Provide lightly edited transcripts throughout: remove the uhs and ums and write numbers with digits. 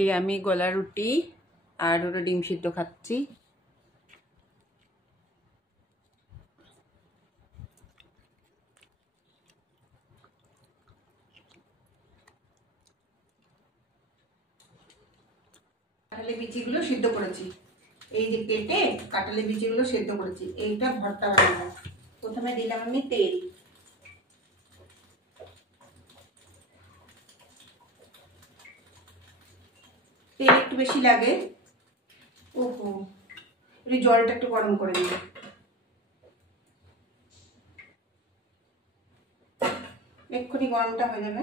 এই আমি গলা রুটি আর হলো ডিম সিদ্ধ খাচ্ছি। কাঁঠালের বিচিগুলো সিদ্ধ করেছি, এই যে কেটে কাঁঠালের বিচিগুলো সিদ্ধ করেছি। এইটা ভর্তা বানাবো। প্রথমে দিলাম আমি তেল, তেল একটু বেশি লাগে। ওহো, এই জলটা একটু গরম করে দিই। এক্ষুনি গরমটা হয়ে যাবে।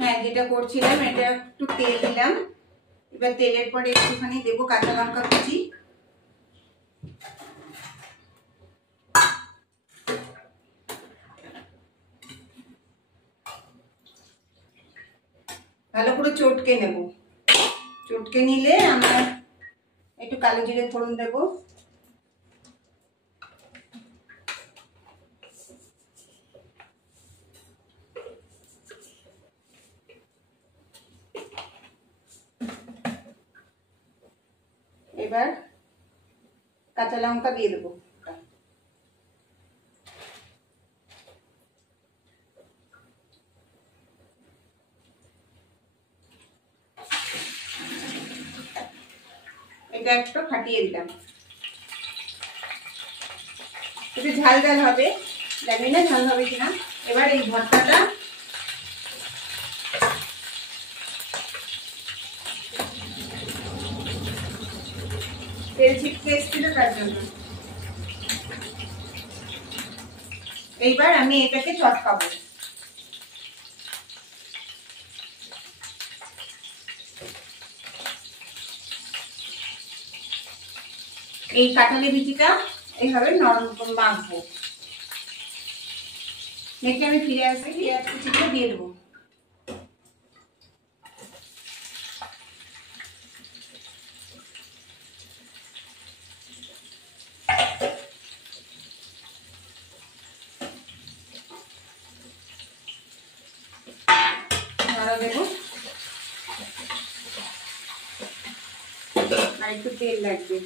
হ্যাঁ, যেটা করছিলাম, এটা একটু তেল দিলাম। এবার তেলের পরে একটুখানি দেবো কাঁচা লঙ্কা কুচি, ভালো করে চটকে নেব। চটকে নিলে আমরা একটু কালো জিরে ফোড়ন দেবো, এবার কাঁচা লঙ্কা দিয়ে দেবো। এটা একটু ফাটিয়ে দিলাম। একটু ঝাল ঝাল হবে, জানি না ঝাল হবে কিনা। এবার এই ভর্তাটা তেল ছিটকে এসেছিল তার জন্য। এইবার আমি এটাকে চটকাবো। এই কাঁঠালের বিচিটা এইভাবে নরম মাখবো। মেখে আমি ফিরে আসি, পেঁয়াজ কুচিটা দিয়ে দেবো। নাড়া দেবো, আর একটু তেল লাগবে।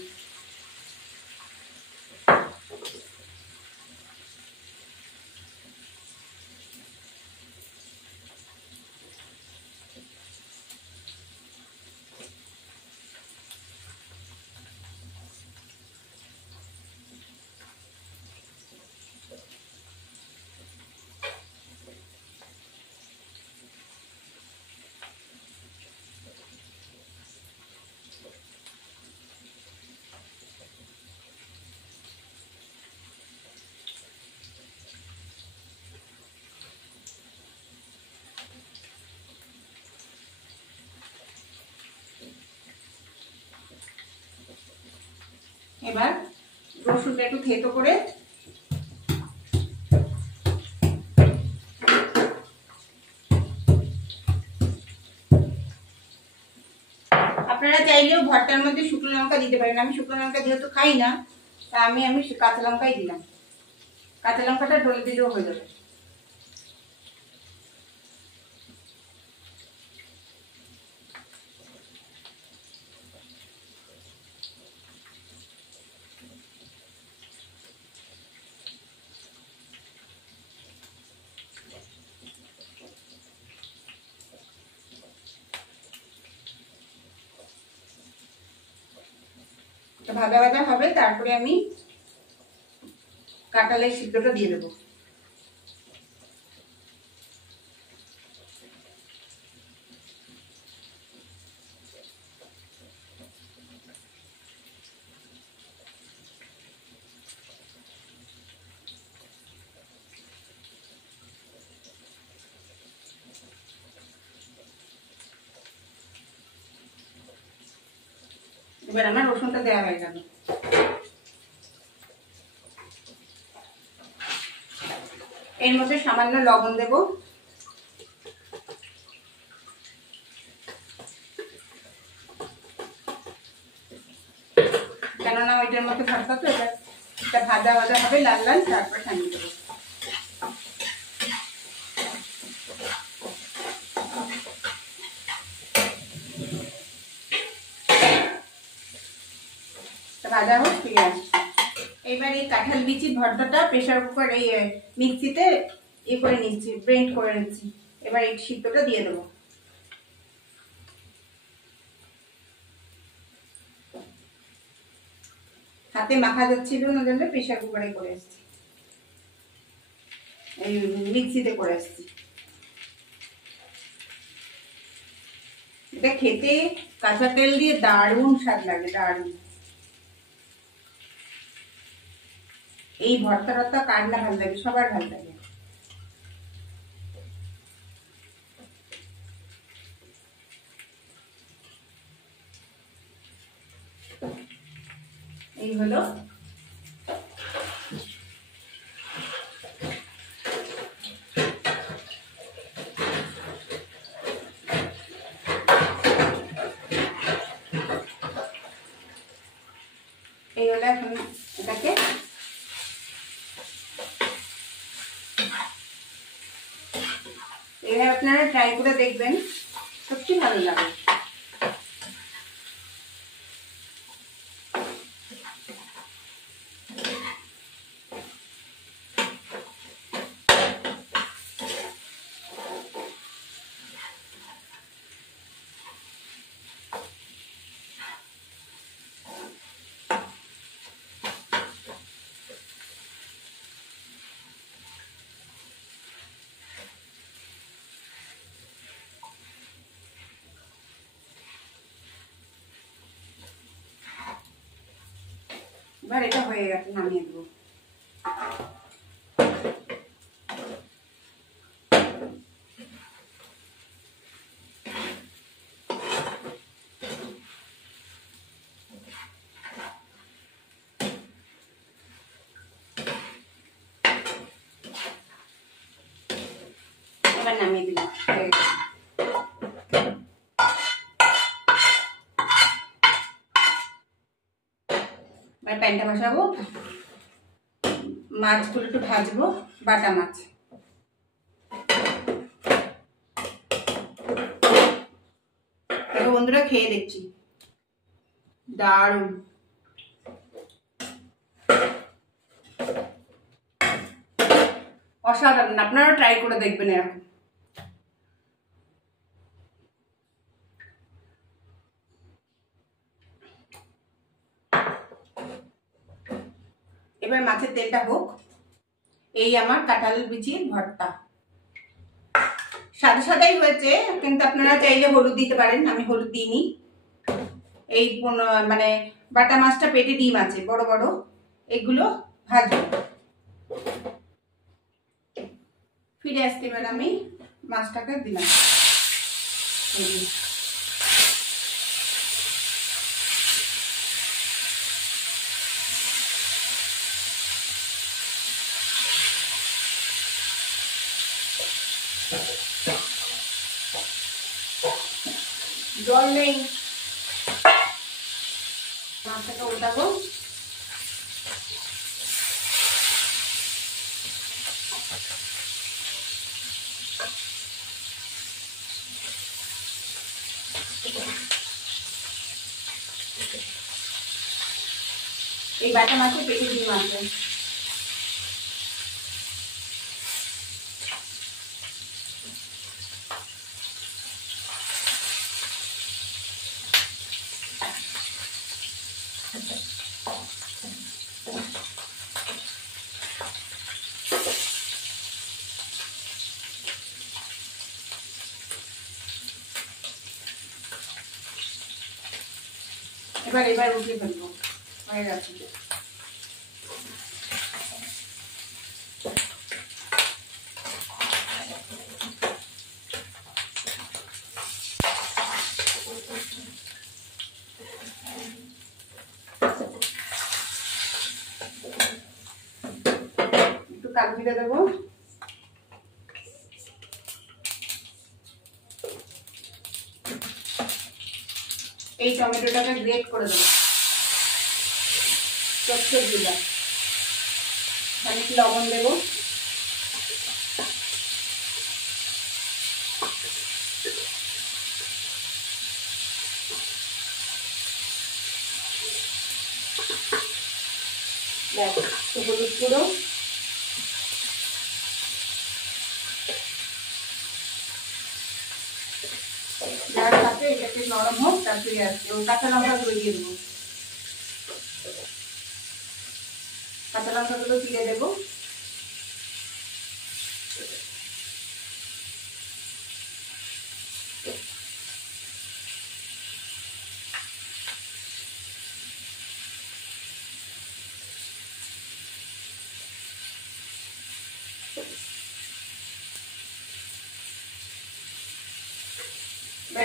এবার রসুনটা একটু থেতো করে আপনারা চাইলেও ভর্তার মধ্যে শুকনো লঙ্কা দিতে পারেন। আমি শুকনো লঙ্কা যেহেতু খাই না, তা আমি কাঁচা লঙ্কাই দিলাম। কাঁচা লঙ্কাটা ঢলে দিলেও হয়ে যাবে। ভাজা ভাজা হবে, তারপরে আমি কাঁঠালের সিদ্ধটা দিয়ে দেবো। এবার আমার রসুনটা দেওয়া হয়ে গেল। এর মধ্যে সামান্য লবণ দেব, কেননা ওইটার মধ্যে ভর্তা তো এটা ভাজা ভাজা হবে লাল লাল, তারপর ঠান্ডা দেবো। ভাজা হোক, ঠিক আছে। এবার এই কাঁঠাল বিচির ভর্তাটা প্রেসার কুকার এই মিক্সিতে করে নিচ্ছি, ব্লেন্ড করে নিচ্ছি। এবার এই সিদ্ধটা দিয়ে দেবো। হাতে মাখা যাচ্ছিল না জন্য প্রেসার কুকারে করে এসেছি, এই মিক্সিতে করে এসেছি। এটা খেতে কাঁচা তেল দিয়ে দারুণ স্বাদ লাগে, দারুণ। এই ভর্তা টর্তা কার না ভালো লাগে, সবার ভালো লাগে। এই হলো এখন এটাকে এভাবে আপনারা ট্রাই করে দেখবেন, সত্যি ভালো লাগে। এবার এটা হয়ে গেছে, নামিয়ে দেবো। এবার নামিয়ে দিলাম, হয়ে গেছে। এবার প্যানটা বসাবো, মাছগুলো একটু ভাজবো, বাটা মাছ। বন্ধুরা খেয়ে দেখছি, দারুণ। অসাধারণ, আপনারাও ট্রাই করে দেখবেন এরকম। এবার মাছের তেলটা হোক। এই আমার কাঁঠাল বিচির ভর্তা সাদা সাদাই হয়েছে, কিন্তু আপনারা চাইলে হলুদ দিতে পারেন, আমি হলুদ দিইনি। এই মানে বাটা মাছটা পেটে ডিম আছে বড় বড়, এগুলো ভাজবো। ফিরে আসতে এবার আমি মাছটাকে দিলাম। জল নেই, মাছটাকে উল্টাবো। এই বাটা মাছে পেটে ডিম আছে। এবার উঠিয়ে ফেলবো, হয়ে গেছে। একটু কালো জিরে দেবো, এই টমেটোটাকে গ্রেট করে দেবো। সরষের গুঁড়া, খানিক লবণ দেবো, হলুদ গুঁড়ো, যার সাথে এটাকে নরম হোক তারপরে আসছে ও কাঁচা লঙ্কাগুলো দিয়ে দেবো, কাঁচা লঙ্কাগুলো দিয়ে দেবো,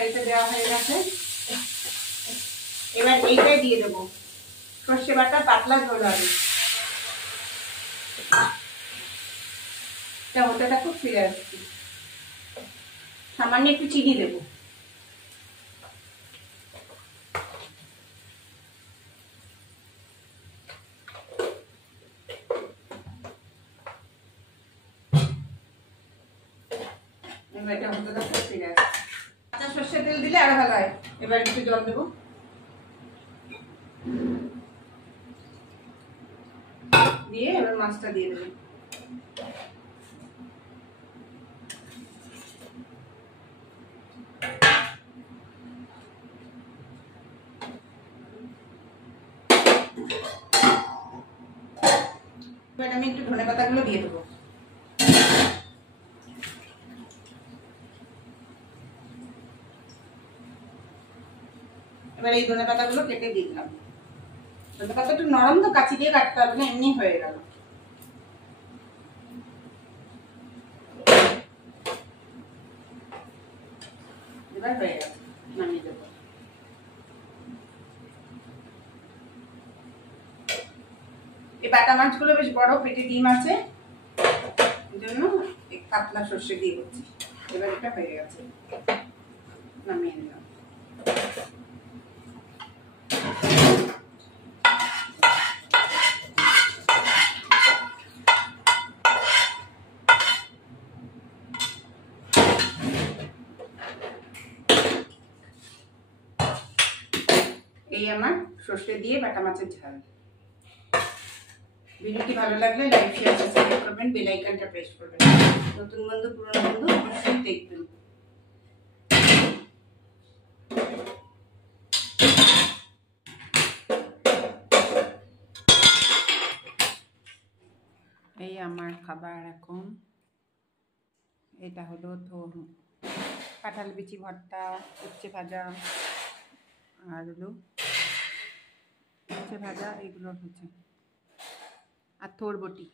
এটা দেওয়া হয়ে গেছে। এবার এইটাই দিয়ে দেবো, সর্ষে বাটা পাতলা ঝোল হবে, এটা হতে থাকো, ফিরে আসছি। সামান্য একটু চিনি দেবো, এবার এটা হতে থাকো, ফিরে আসছি। কাঁচা সর্ষের তেল দিলে আরো ভালো হয়। এবার একটু জল দেবো, দিয়ে এবার মাছটা দিয়ে দেবো, এবার আমি একটু ধনে পাতাগুলো দিয়ে দেবো, এবার এই ধনে পাতাগুলো কেটে দিয়ে দিলাম। ধনে পাতা একটু নরম তো, কাঁচি দিয়ে কাটতে হবে না, এমনি হয়ে গেল। এবার হয়ে গেল, নামিয়ে দেবো। এই বাটা মাছগুলো বেশ বড়, পেটে ডিম আছে, এই জন্য পাতলা সর্ষে দিয়ে করছি। এবার এটা হয়ে গেছে, নামিয়ে নিলাম। এই আমার সর্ষে দিয়ে বাটা মাছের ঝাল। ভিডিওটি ভালো লাগলে লাইক, শেয়ার, সাবস্ক্রাইব করবেন, বেল আইকনটা প্রেস করবেন। নতুন বন্ধু, পুরনো বন্ধু অবশ্যই দেখবেন। এই আমার খাবার এখন। এটা হলো তো কাঁঠাল বিচি ভর্তা, উচ্ছে ভাজা, আর হলো উচ্ছে ভাজা, এগুলো হচ্ছে, আর থোর বটি।